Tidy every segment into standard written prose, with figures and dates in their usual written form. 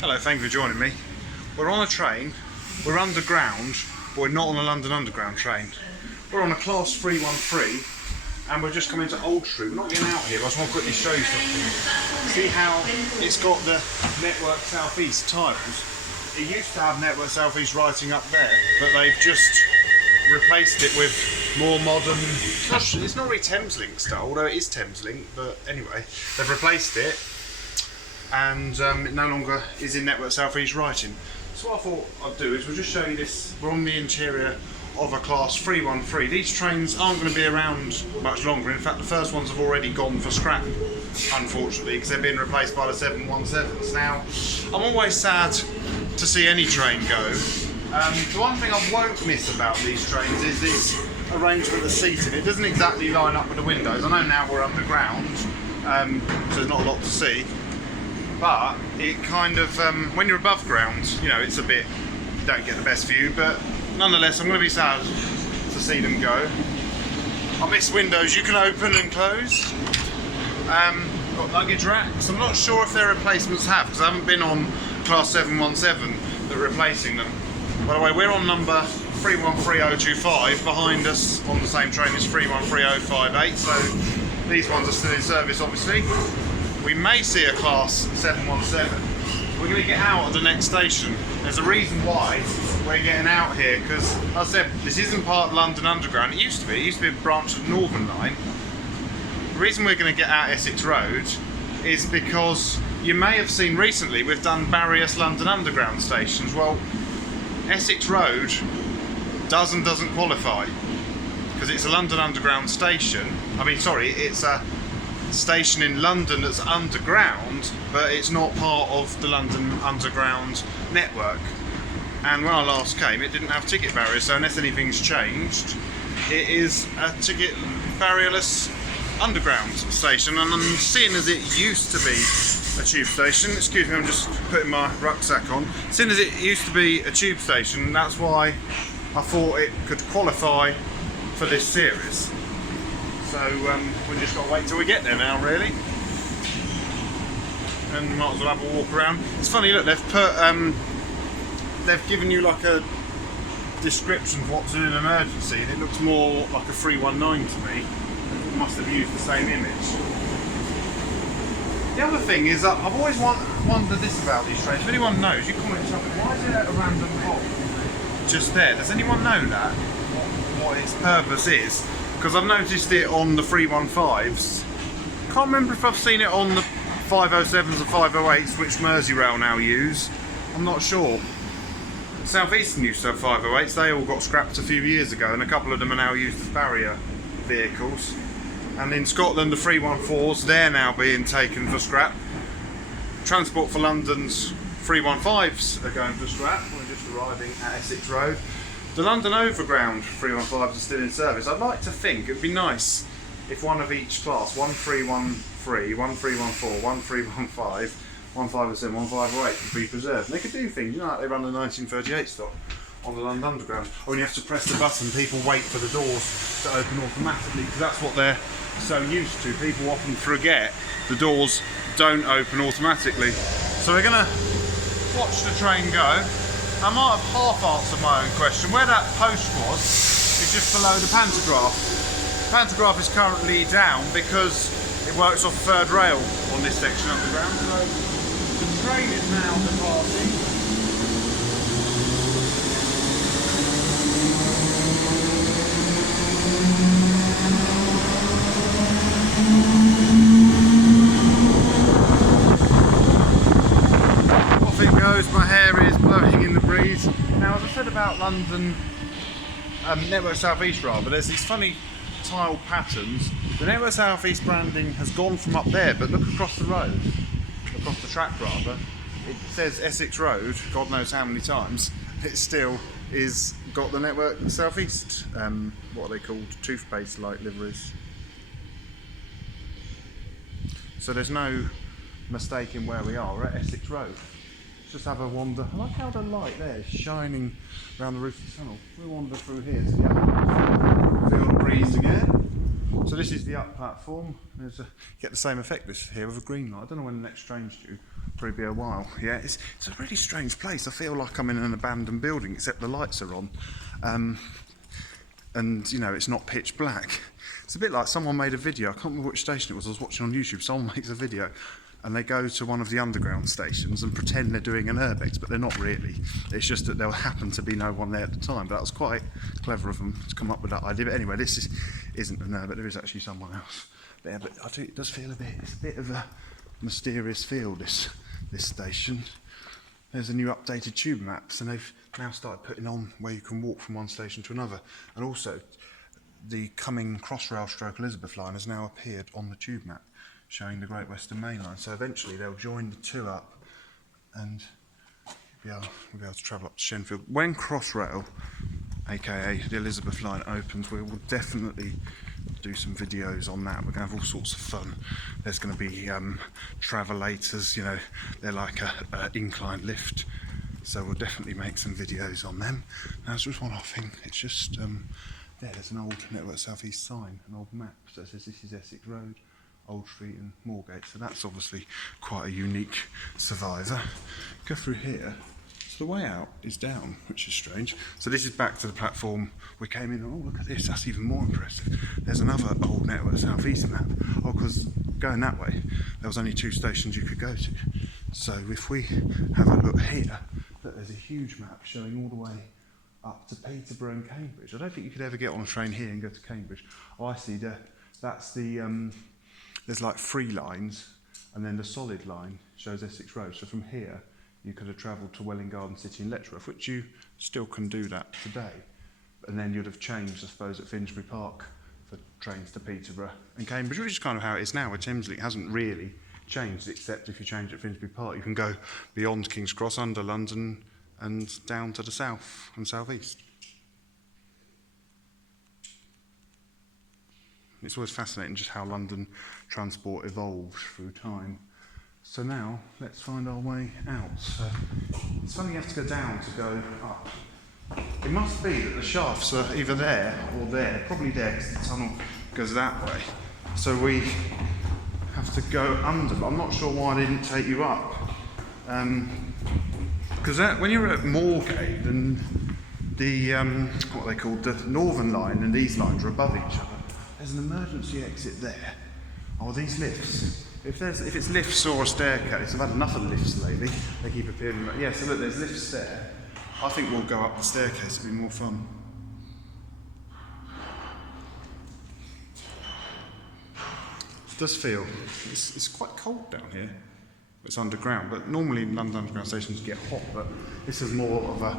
Hello, thank you for joining me. We're on a train, we're underground, but we're not on a London Underground train. We're on a Class 313 and we're just coming to Old Street. We're not getting out here, but I just want to quickly show you something. See how it's got the Network South East tiles? It used to have Network South East writing up there, but they've just replaced it with more modern, it's not really Thameslink style, although it is Thameslink, but anyway, they've replaced it and it no longer is in Network South East writing. So what I thought I'd do is we'll just show you this. We're on the interior of a Class 313. These trains aren't going to be around much longer. In fact, the first ones have already gone for scrap, unfortunately, because they're being replaced by the 717s. Now, I'm always sad to see any train go. The one thing I won't miss about these trains is this arrangement of seating. It doesn't exactly line up with the windows. I know now we're underground, so there's not a lot to see. But it kind of, when you're above ground, you know, it's a bit, you don't get the best view, but nonetheless, I'm going to be sad to see them go. I miss windows you can open and close. Got luggage racks. I'm not sure if their replacements have, because I haven't been on Class 717 that are replacing them. By the way, we're on number 313025. Behind us on the same train is 313058, so these ones are still in service, obviously. We may see a Class 717. We're going to get out at the next station. There's a reason why we're getting out here, because as I said, this isn't part of London Underground. It used to be a branch of the Northern Line. The reason we're going to get out Essex Road is because you may have seen recently we've done various London Underground stations. Well, Essex Road does and doesn't qualify, because it's a London Underground station. It's a station in London that's underground, but it's not part of the London Underground network. And when I last came, it didn't have ticket barriers, so unless anything's changed, it is a ticket barrierless underground station. And seeing as it used to be a tube station, excuse me, I'm just putting my rucksack on, seeing as it used to be a tube station, that's why I thought it could qualify for this series. So we've just got to wait till we get there now, really. And we might as well have a walk around. It's funny, look, they've given you like a description of what's in an emergency, and it looks more like a 319 to me. It must have used the same image. The other thing is that I've always wondered this about these trains. If anyone knows, you comment tell me, why is there a random hole just there? Does anyone know that? What its purpose is? Because I've noticed it on the 315s. Can't remember if I've seen it on the 507s or 508s, which Merseyrail now use. I'm not sure. South Eastern used to have 508s. They all got scrapped a few years ago, and a couple of them are now used as barrier vehicles. And in Scotland, the 314s, they're now being taken for scrap. Transport for London's 315s are going for scrap. We're just arriving at Essex Road. The London Overground 315s are still in service. I'd like to think it'd be nice if one of each class, 1313, 1314, 1315, 1507, 1508 could be preserved. And they could do things, you know, like they run the 1938 stock on the London Underground. Or when you have to press the button, people wait for the doors to open automatically, because that's what they're so used to. People often forget the doors don't open automatically. So we're going to watch the train go. I might have half answered my own question. Where that post was is just below the pantograph. The pantograph is currently down because it works off third rail on this section underground. So the train is now departing. Off it goes, my hair is blowing in the breeze. Now, as I said about London, Network South East rather, there's these funny tile patterns. The Network South East branding has gone from up there, but look across the road, across the track rather. It says Essex Road, God knows how many times. It still is got the Network South East, what are they called, toothpaste-like liveries. So there's no mistake in where we are. We're at Essex Road. Let's just have a wander. I like how the light there is shining around the roof of the tunnel. We'll wander through here to the up platform. Feel the breeze again. So this is the up platform. Get the same effect this here with a green light. I don't know when the next train's due. probably be a while. Yeah, it's a really strange place. I feel like I'm in an abandoned building, except the lights are on. And, you know, it's not pitch black. It's a bit like someone made a video, I can't remember which station it was, I was watching on YouTube, someone makes a video and they go to one of the underground stations and pretend they're doing an urbex, but they're not really. It's just that there happened to be no one there at the time, but that was quite clever of them to come up with that idea. But anyway, this isn't an urbex, there is actually someone else there, but it does feel it's a bit of a mysterious feel, this station. There's a new updated tube maps, and they've now started putting on where you can walk from one station to another. And also, the coming Crossrail stroke Elizabeth line has now appeared on the tube map, showing the Great Western Main Line. So eventually they'll join the two up, and we'll be able to travel up to Shenfield. When Crossrail, aka the Elizabeth line, opens, we will definitely do some videos on that. We're going to have all sorts of fun. There's going to be travelators, you know, they're like a inclined lift, so we'll definitely make some videos on them. Now there's just one other thing, it's just there's an old Network South East sign, an old map that says this is Essex Road, Old Street and Moorgate, so that's obviously quite a unique survivor. Go through here. The way out is down, which is strange. So this is back to the platform we came in. Oh, look at this, that's even more impressive. There's another old Network South East map. Oh, because going that way, there was only 2 stations you could go to. So if we have a look here, look, there's a huge map showing all the way up to Peterborough and Cambridge. I don't think you could ever get on a train here and go to Cambridge. Oh, I see, that's the, there's like 3 lines, and then the solid line shows Essex Road. So from here, you could have travelled to Welwyn Garden City and Letchworth, which you still can do that today. And then you'd have changed, I suppose, at Finsbury Park for trains to Peterborough and Cambridge, which is kind of how it is now. With Thameslink hasn't really changed, except if you change at Finsbury Park, you can go beyond King's Cross, under London, and down to the south and southeast. It's always fascinating just how London transport evolves through time. So now, let's find our way out. So, it's funny you have to go down to go up. It must be that the shafts are either there or there, probably there because the tunnel goes that way. So we have to go under, but I'm not sure why I didn't take you up. Because when you're at Moorgate, then the, what are they called, the Northern line and these lines are above each other. There's an emergency exit there. Oh, these lifts. If it's lifts or a staircase, I've had enough of lifts lately. They keep appearing. Yeah, so look, there's lifts there. I think we'll go up the staircase, it'll be more fun. It does feel, it's quite cold down here. It's underground, but normally London Underground stations get hot, but this is more of a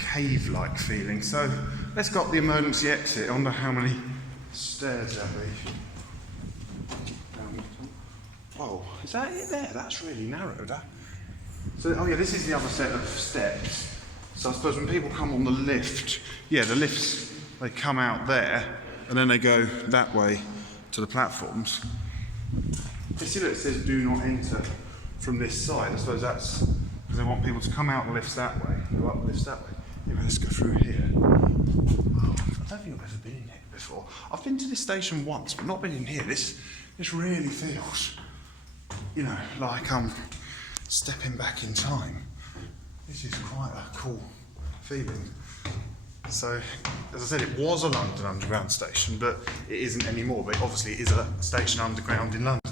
cave-like feeling. So let's go up the emergency exit. I wonder how many stairs there'll be. Oh, is that it there? That's really narrow, that. So, oh yeah, this is the other set of steps. So I suppose when people come on the lift, yeah, the lifts, they come out there, and then they go that way to the platforms. You see that it says do not enter from this side. I suppose that's because they want people to come out the lifts that way, go up the lifts that way. Anyway, let's go through here. Oh, I don't think I've ever been in here before. I've been to this station once, but not been in here. This really feels, you know, like I'm stepping back in time. This is quite a cool feeling. So, as I said, it was a London Underground station, but it isn't anymore. But obviously, it is a station underground in London.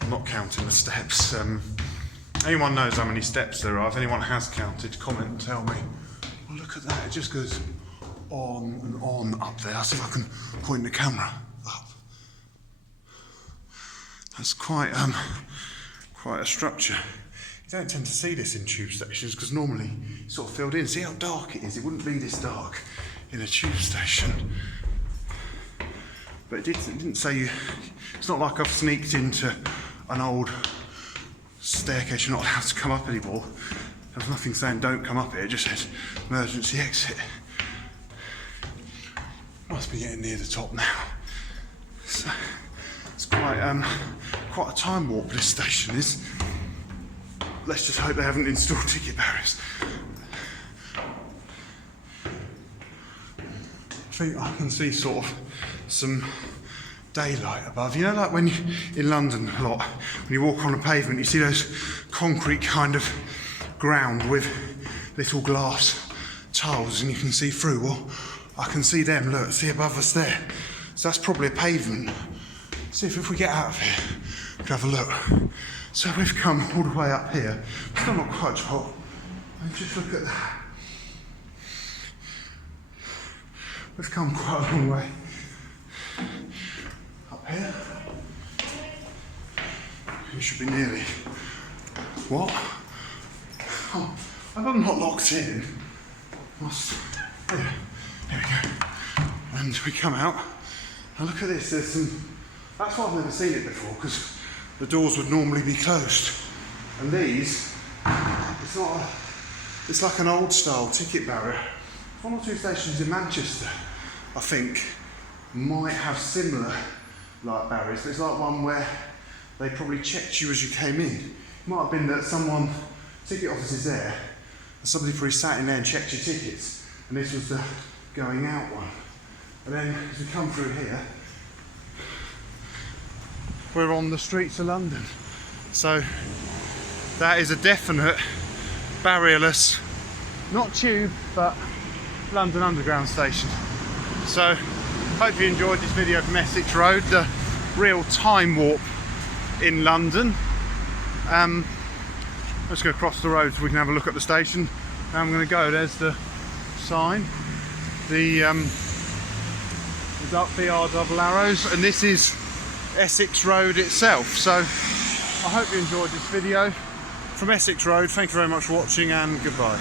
I'm not counting the steps. Anyone knows how many steps there are? If anyone has counted, comment and tell me. Oh, look at that! It just goes on and on up there. I'll see if I can point the camera up. That's quite a structure. You don't tend to see this in tube stations because normally it's sort of filled in. See how dark it is? It wouldn't be this dark in a tube station. But it didn't say you. It's not like I've sneaked into an old staircase you're not allowed to come up anymore. There's nothing saying don't come up here. It just says emergency exit. Must be getting near the top now. So it's quite a time warp this station is. Let's just hope they haven't installed ticket barriers. I think I can see sort of some daylight above. You know, like when you, in London a lot, when you walk on a pavement, you see those concrete kind of ground with little glass tiles and you can see through. Well, I can see them, look, see above us there. So that's probably a pavement. See if we get out of here, we can have a look. So we've come all the way up here. Still not quite hot. And just look at that. We've come quite a long way. Up here. We should be nearly. What? Oh, I'm not locked in. Here we go. And we come out. And look at this. There's some. That's why I've never seen it before, because the doors would normally be closed. And these, it's not a, it's like an old style ticket barrier. One or two stations in Manchester, I think, might have similar like barriers. There's like one where they probably checked you as you came in. It might have been that someone, ticket office is there, and somebody probably sat in there and checked your tickets, and this was the going out one. And then as we come through here, we're on the streets of London. So that is a definite barrierless, not tube, but London Underground station. So hope you enjoyed this video from Essex Road, the real time warp in London. Let's go across the road so we can have a look at the station. Now I'm going to go, there's the sign, the duck BR double arrows, and this is Essex Road itself. So I hope you enjoyed this video from Essex Road. Thank you very much for watching, and goodbye.